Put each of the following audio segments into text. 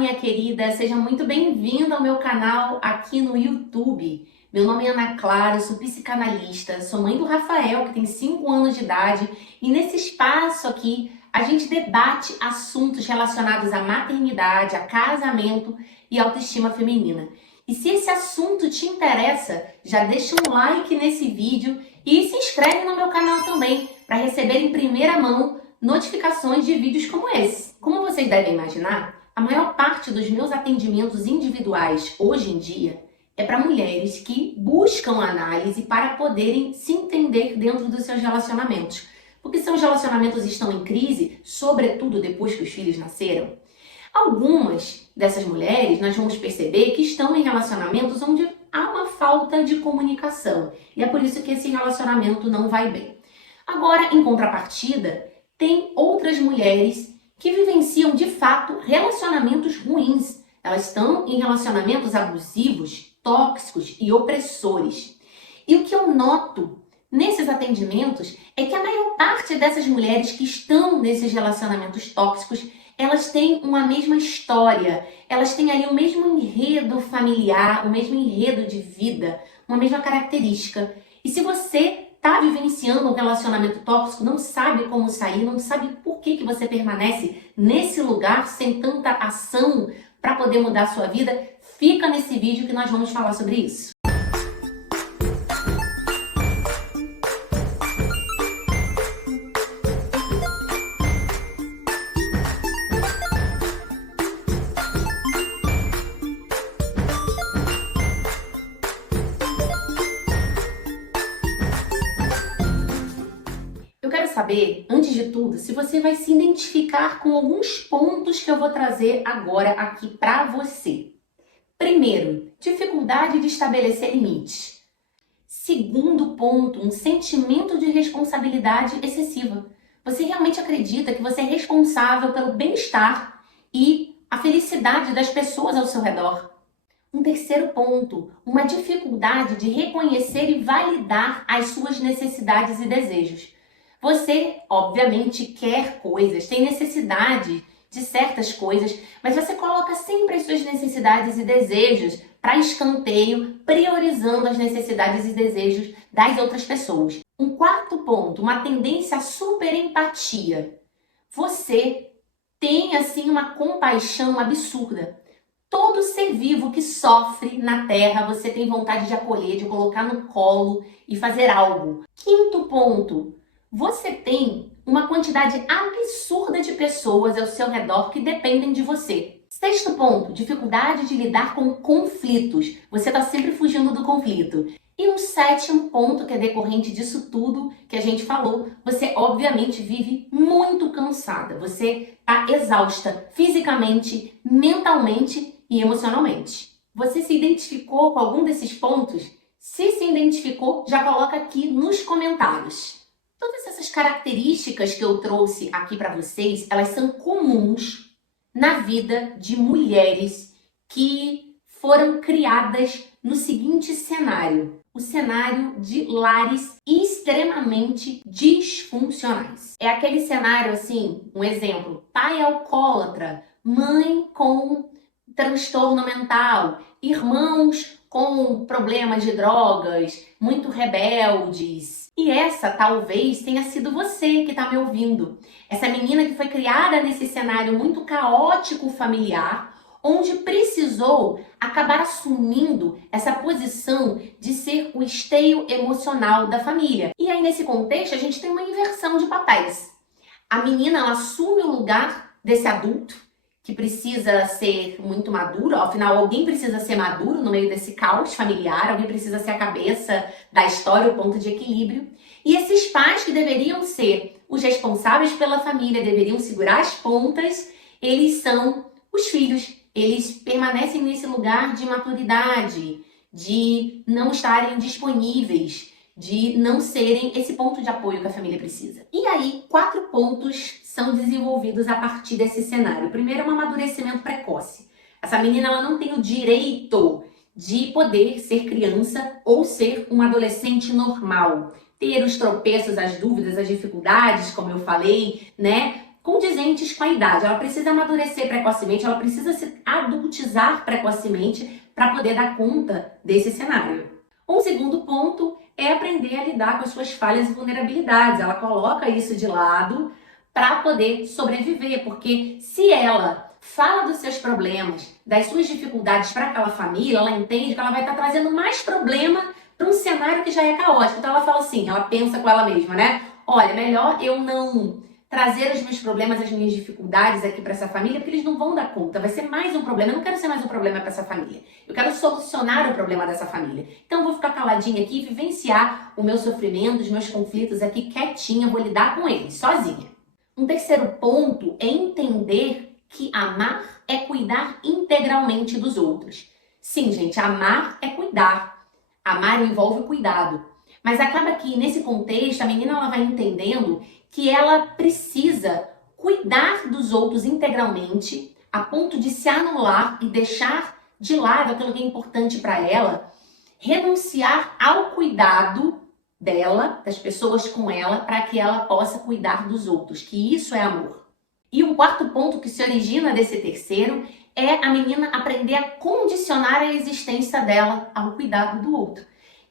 minha querida, seja muito bem-vinda ao meu canal aqui no YouTube. Meu nome é Ana Clara, eu sou psicanalista, sou mãe do Rafael, que tem 5 anos de idade, e nesse espaço aqui a gente debate assuntos relacionados à maternidade, a casamento e autoestima feminina. E se esse assunto te interessa, já deixa um like nesse vídeo e se inscreve no meu canal também, para receber em primeira mão notificações de vídeos como esse. Como vocês devem imaginar, a maior parte dos meus atendimentos individuais hoje em dia é para mulheres que buscam análise para poderem se entender dentro dos seus relacionamentos. Porque seus relacionamentos estão em crise, sobretudo depois que os filhos nasceram. Algumas dessas mulheres nós vamos perceber que estão em relacionamentos onde há uma falta de comunicação. E é por isso que esse relacionamento não vai bem. Agora, em contrapartida, tem outras mulheres que vivenciam de fato relacionamentos ruins. Elas estão em relacionamentos abusivos, tóxicos e opressores. E o que eu noto nesses atendimentos é que a maior parte dessas mulheres que estão nesses relacionamentos tóxicos, elas têm uma mesma história, elas têm ali o mesmo enredo familiar, o mesmo enredo de vida, uma mesma característica. E se você está vivenciando um relacionamento tóxico, não sabe como sair, não sabe por que você permanece nesse lugar sem tanta ação para poder mudar a sua vida, fica nesse vídeo que nós vamos falar sobre isso. Eu quero saber, antes de tudo, se você vai se identificar com alguns pontos que eu vou trazer agora aqui para você. Primeiro, dificuldade de estabelecer limites. Segundo ponto, um sentimento de responsabilidade excessiva. Você realmente acredita que você é responsável pelo bem-estar e a felicidade das pessoas ao seu redor. Um terceiro ponto, uma dificuldade de reconhecer e validar as suas necessidades e desejos. Você, obviamente, quer coisas, tem necessidade de certas coisas, mas você coloca sempre as suas necessidades e desejos para escanteio, priorizando as necessidades e desejos das outras pessoas. Um quarto ponto, uma tendência à superempatia. Você tem, assim, uma compaixão absurda. Todo ser vivo que sofre na Terra, você tem vontade de acolher, de colocar no colo e fazer algo. Quinto ponto, você tem uma quantidade absurda de pessoas ao seu redor que dependem de você. Sexto ponto, dificuldade de lidar com conflitos. Você está sempre fugindo do conflito. E um sétimo ponto, que é decorrente disso tudo que a gente falou, você obviamente vive muito cansada. Você está exausta fisicamente, mentalmente e emocionalmente. Você se identificou com algum desses pontos? Se se identificou, já coloca aqui nos comentários. Todas essas características que eu trouxe aqui para vocês, elas são comuns na vida de mulheres que foram criadas no seguinte cenário. O cenário de lares extremamente disfuncionais. É aquele cenário assim, um exemplo, pai alcoólatra, mãe com transtorno mental, irmãos com problemas de drogas, muito rebeldes. E essa talvez tenha sido você que está me ouvindo. Essa menina que foi criada nesse cenário muito caótico familiar, onde precisou acabar assumindo essa posição de ser o esteio emocional da família. E aí, nesse contexto, a gente tem uma inversão de papéis. A menina, ela assume o lugar desse adulto, que precisa ser muito maduro, afinal alguém precisa ser maduro no meio desse caos familiar, alguém precisa ser a cabeça da história, o ponto de equilíbrio. E esses pais que deveriam ser os responsáveis pela família, deveriam segurar as pontas, eles são os filhos. Eles permanecem nesse lugar de maturidade, de não estarem disponíveis, de não serem esse ponto de apoio que a família precisa. E aí, 4 pontos são desenvolvidos a partir desse cenário. O primeiro é um amadurecimento precoce. Essa menina, ela não tem o direito de poder ser criança ou ser um adolescente normal. Ter os tropeços, as dúvidas, as dificuldades, como eu falei, né? Condizente condizentes com a idade. Ela precisa amadurecer precocemente, ela precisa se adultizar precocemente para poder dar conta desse cenário. Um segundo ponto é aprender a lidar com as suas falhas e vulnerabilidades. Ela coloca isso de lado para poder sobreviver, porque se ela fala dos seus problemas, das suas dificuldades para aquela família, ela entende que ela vai estar trazendo mais problema para um cenário que já é caótico. Então ela fala assim, ela pensa com ela mesma, né? Olha, melhor eu não trazer os meus problemas, as minhas dificuldades aqui para essa família, porque eles não vão dar conta, vai ser mais um problema. Eu não quero ser mais um problema para essa família. Eu quero solucionar o problema dessa família. Então eu vou ficar caladinha aqui e vivenciar o meu sofrimento, os meus conflitos aqui quietinha, vou lidar com eles, sozinha. Um terceiro ponto é entender que amar é cuidar integralmente dos outros. Sim, gente, amar é cuidar. Amar envolve cuidado. Mas acaba que nesse contexto a menina ela vai entendendo que ela precisa cuidar dos outros integralmente, a ponto de se anular e deixar de lado aquilo que é importante para ela, renunciar ao cuidado dela, das pessoas com ela, para que ela possa cuidar dos outros, que isso é amor. E um quarto ponto que se origina desse terceiro é a menina aprender a condicionar a existência dela ao cuidado do outro.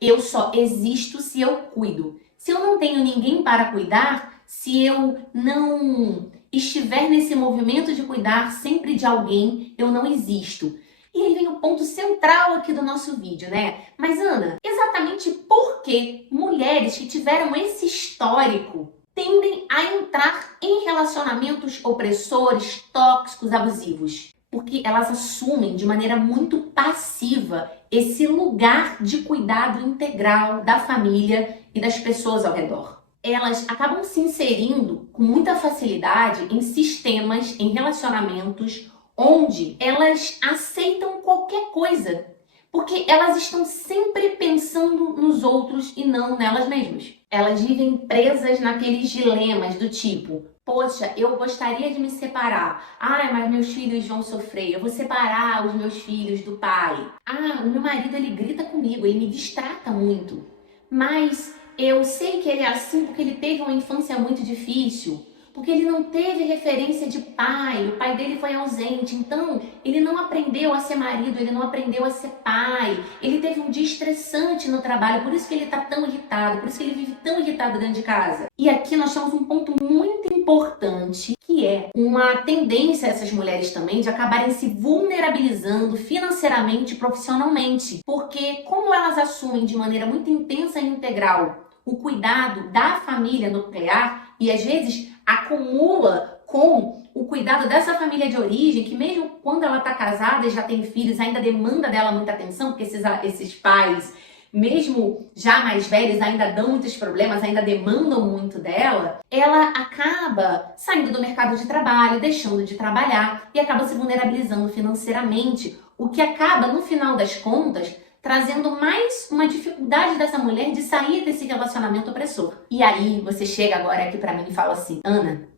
Eu só existo se eu cuido. Se eu não tenho ninguém para cuidar, se eu não estiver nesse movimento de cuidar sempre de alguém, eu não existo. E aí vem o ponto central aqui do nosso vídeo, né? Mas Ana, exatamente por que mulheres que tiveram esse histórico tendem a entrar em relacionamentos opressores, tóxicos, abusivos? Porque elas assumem de maneira muito passiva esse lugar de cuidado integral da família e das pessoas ao redor. Elas acabam se inserindo com muita facilidade em sistemas, em relacionamentos, onde elas aceitam qualquer coisa, porque elas estão sempre pensando nos outros e não nelas mesmas. Elas vivem presas naqueles dilemas do tipo: poxa, eu gostaria de me separar. Ah, mas meus filhos vão sofrer. Eu vou separar os meus filhos do pai. Ah, o meu marido, ele grita comigo, ele me distrata muito. Mas eu sei que ele é assim porque ele teve uma infância muito difícil. Porque ele não teve referência de pai, o pai dele foi ausente, então ele não aprendeu a ser marido, ele não aprendeu a ser pai, ele teve um dia estressante no trabalho, por isso que ele está tão irritado, por isso que ele vive tão irritado dentro de casa. E aqui nós temos um ponto muito importante, que é uma tendência dessas mulheres também de acabarem se vulnerabilizando financeiramente e profissionalmente, porque como elas assumem de maneira muito intensa e integral o cuidado da família nuclear e às vezes acumula com o cuidado dessa família de origem, que mesmo quando ela está casada e já tem filhos, ainda demanda dela muita atenção, porque esses pais, mesmo já mais velhos, ainda dão muitos problemas, ainda demandam muito dela, ela acaba saindo do mercado de trabalho, deixando de trabalhar e acaba se vulnerabilizando financeiramente, o que acaba, no final das contas, trazendo mais uma dificuldade dessa mulher de sair desse relacionamento opressor. E aí você chega agora aqui pra mim e fala assim: Ana,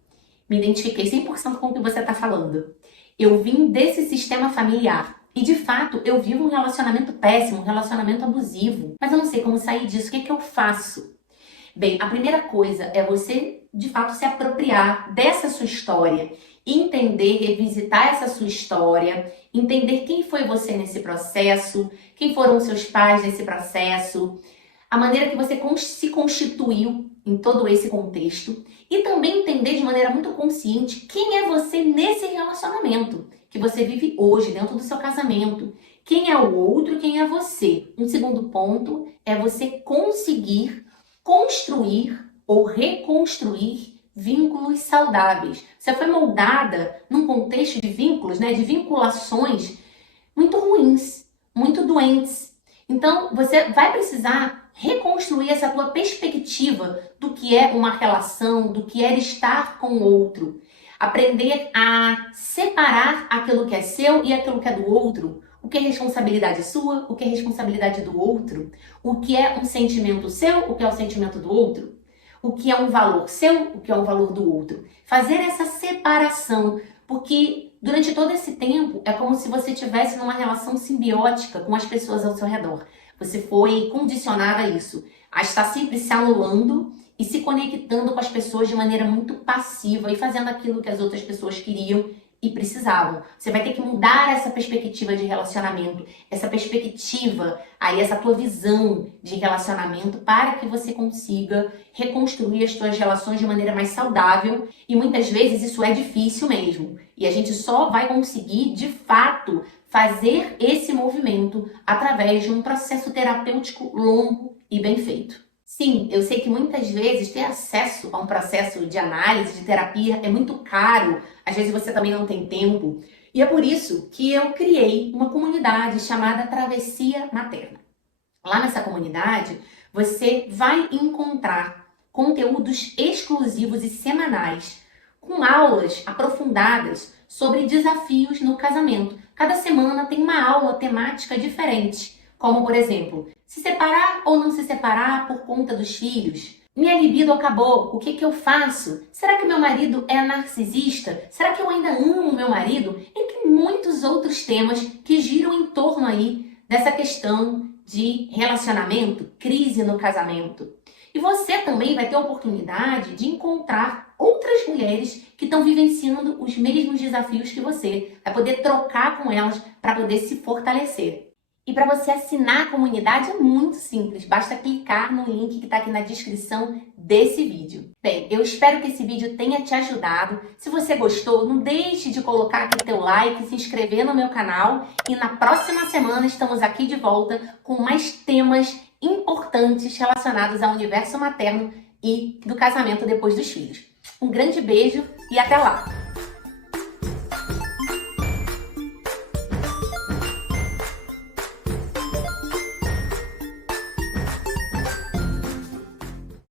me identifiquei 100% com o que você tá falando. Eu vim desse sistema familiar e de fato eu vivo um relacionamento péssimo, um relacionamento abusivo, mas eu não sei como sair disso, o que eu faço? Bem, a primeira coisa é você de fato se apropriar dessa sua história, entender, revisitar essa sua história, entender quem foi você nesse processo, quem foram os seus pais nesse processo, a maneira que você se constituiu em todo esse contexto e também entender de maneira muito consciente quem é você nesse relacionamento que você vive hoje dentro do seu casamento, quem é o outro e quem é você. Um segundo ponto é você conseguir construir ou reconstruir vínculos saudáveis. Você foi moldada num contexto de vínculos, né, de vinculações muito ruins, muito doentes. Então, você vai precisar reconstruir essa tua perspectiva do que é uma relação, do que é estar com o outro. Aprender a separar aquilo que é seu e aquilo que é do outro. O que é responsabilidade sua, o que é responsabilidade do outro. O que é um sentimento seu, o que é o sentimento do outro. O que é um valor seu, o que é um valor do outro. Fazer essa separação, porque durante todo esse tempo é como se você estivesse numa relação simbiótica com as pessoas ao seu redor. Você foi condicionada a isso, a estar sempre se anulando e se conectando com as pessoas de maneira muito passiva e fazendo aquilo que as outras pessoas queriam e precisavam. Você vai ter que mudar essa perspectiva de relacionamento, essa perspectiva, aí essa tua visão de relacionamento para que você consiga reconstruir as tuas relações de maneira mais saudável. E muitas vezes isso é difícil mesmo. E a gente só vai conseguir, de fato, fazer esse movimento através de um processo terapêutico longo e bem feito. Sim, eu sei que muitas vezes ter acesso a um processo de análise, de terapia, é muito caro. Às vezes você também não tem tempo. E é por isso que eu criei uma comunidade chamada Travessia Materna. Lá nessa comunidade, você vai encontrar conteúdos exclusivos e semanais, com aulas aprofundadas sobre desafios no casamento. Cada semana tem uma aula temática diferente, como, por exemplo, se separar ou não se separar por conta dos filhos. Minha libido acabou, o que eu faço? Será que meu marido é narcisista? Será que eu ainda amo meu marido? Entre muitos outros temas que giram em torno aí dessa questão de relacionamento, crise no casamento. E você também vai ter a oportunidade de encontrar outras mulheres que estão vivenciando os mesmos desafios que você. Vai poder trocar com elas para poder se fortalecer. E para você assinar a comunidade é muito simples, basta clicar no link que está aqui na descrição desse vídeo. Bem, eu espero que esse vídeo tenha te ajudado. Se você gostou, não deixe de colocar aqui teu like, se inscrever no meu canal. E na próxima semana estamos aqui de volta com mais temas importantes relacionados ao universo materno e do casamento depois dos filhos. Um grande beijo e até lá!